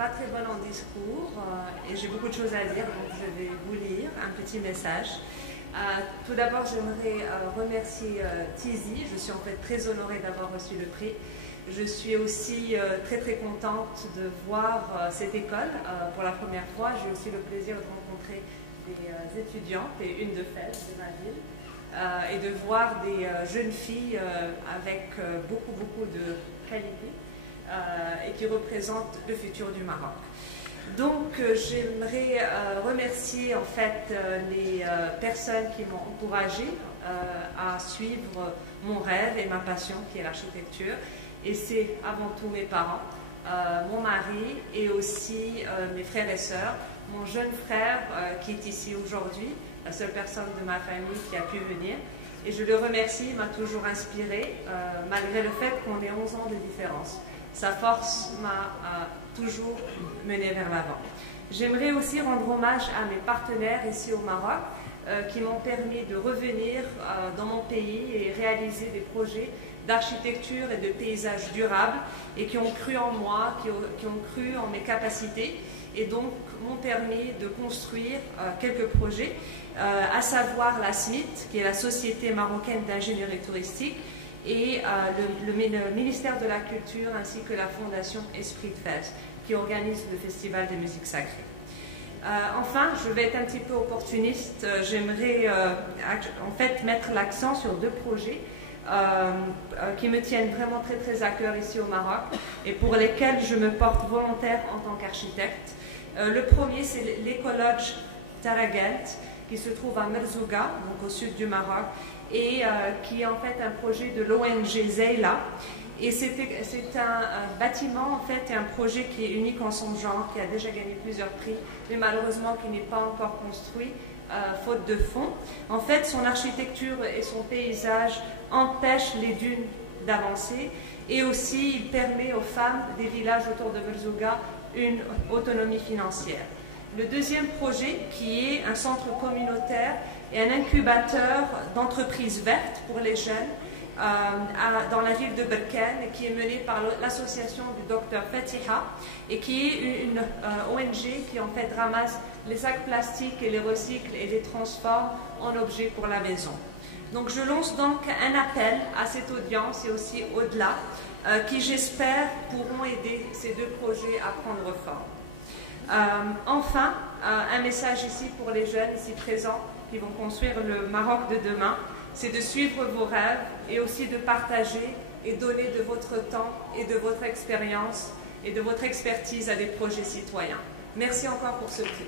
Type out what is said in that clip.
pas très bonne en discours et j'ai beaucoup de choses à dire, donc je vais vous lire un petit message. Tout d'abord, j'aimerais remercier Tizi. Je suis en fait très honorée d'avoir reçu le prix. Je suis aussi très contente de voir cette école pour la première fois. J'ai aussi le plaisir de rencontrer des étudiantes et une de Fès, de ma ville, et de voir des jeunes filles avec beaucoup de qualité et qui représentent le futur du Maroc. Donc j'aimerais remercier en fait les personnes qui m'ont encouragée à suivre mon rêve et ma passion qui est l'architecture. Et c'est avant tout mes parents, mon mari et aussi mes frères et sœurs. Mon jeune frère qui est ici aujourd'hui, la seule personne de ma famille qui a pu venir. Et je le remercie, il m'a toujours inspiré, malgré le fait qu'on ait 11 ans de différence. Sa force m'a toujours mené vers l'avant. J'aimerais aussi rendre hommage à mes partenaires ici au Maroc qui m'ont permis de revenir dans mon pays et réaliser des projets d'architecture et de paysage durable et qui ont cru en moi, qui ont cru en mes capacités et donc m'ont permis de construire quelques projets, à savoir la SMIT, qui est la Société marocaine d'ingénierie touristique, et le ministère de la Culture ainsi que la Fondation Esprit de Fès, qui organise le Festival de musique sacrée. Enfin, je vais être un petit peu opportuniste. J'aimerais en fait mettre l'accent sur deux projets qui me tiennent vraiment très à cœur ici au Maroc et pour lesquels je me porte volontaire en tant qu'architecte. Le premier, c'est l'écologe Taragent, qui se trouve à Merzouga, donc au sud du Maroc, et qui est en fait un projet de l'ONG Zeyla. Et c'est un bâtiment, en fait, et un projet qui est unique en son genre, qui a déjà gagné plusieurs prix, mais malheureusement qui n'est pas encore construit, faute de fonds. En fait, son architecture et son paysage empêchent les dunes d'avancer, et aussi il permet aux femmes des villages autour de Merzouga une autonomie financière. Le deuxième projet, qui est un centre communautaire et un incubateur d'entreprises vertes pour les jeunes, dans la ville de Berkane, qui est menée par l'association du docteur Fatiha et qui est une ONG qui en fait ramasse les sacs plastiques et les recycle et les transforme en objets pour la maison. Donc je lance donc un appel à cette audience et aussi au-delà qui j'espère pourront aider ces deux projets à prendre forme. Enfin, un message ici pour les jeunes ici présents qui vont construire le Maroc de demain, c'est de suivre vos rêves et aussi de partager et donner de votre temps et de votre expérience et de votre expertise à des projets citoyens. Merci encore pour ce prix.